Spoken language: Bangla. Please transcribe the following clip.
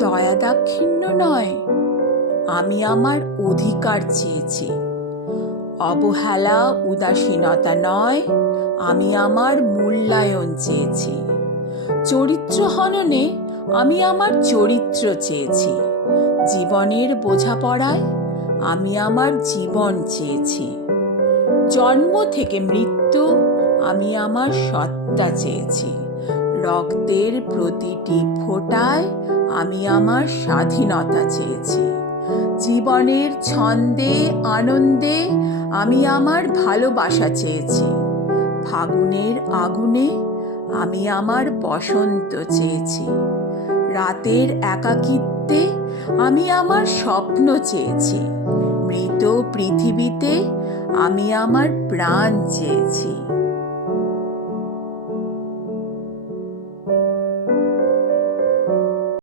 দয়া দাক্ষিণ্য নয়, আমি আমার অধিকার চেয়েছি। অবহেলা উদাসীনতা নয়, আমি আমার মূল্যায়ন চেয়েছি। চরিত্র হননে আমি আমার চরিত্র চেয়েছি। জীবনের বোঝাপড়ায় আমি আমার জীবন চেয়েছি। জন্ম থেকে মৃত্যু আমি আমার সত্তা চেয়েছি। রক্তের প্রতিটি ফোঁটায় আমি আমার স্বাধীনতা চেয়েছি। জীবনের ছন্দে আনন্দে আমি আমার ভালোবাসা চেয়েছি। ফাগুনের আগুনে আমি আমার বসন্ত চেয়েছি। রাতের একাকিত্বে আমি আমার স্বপ্ন চেয়েছি। মৃত পৃথিবীতে আমি আমার প্রাণ চেয়েছি।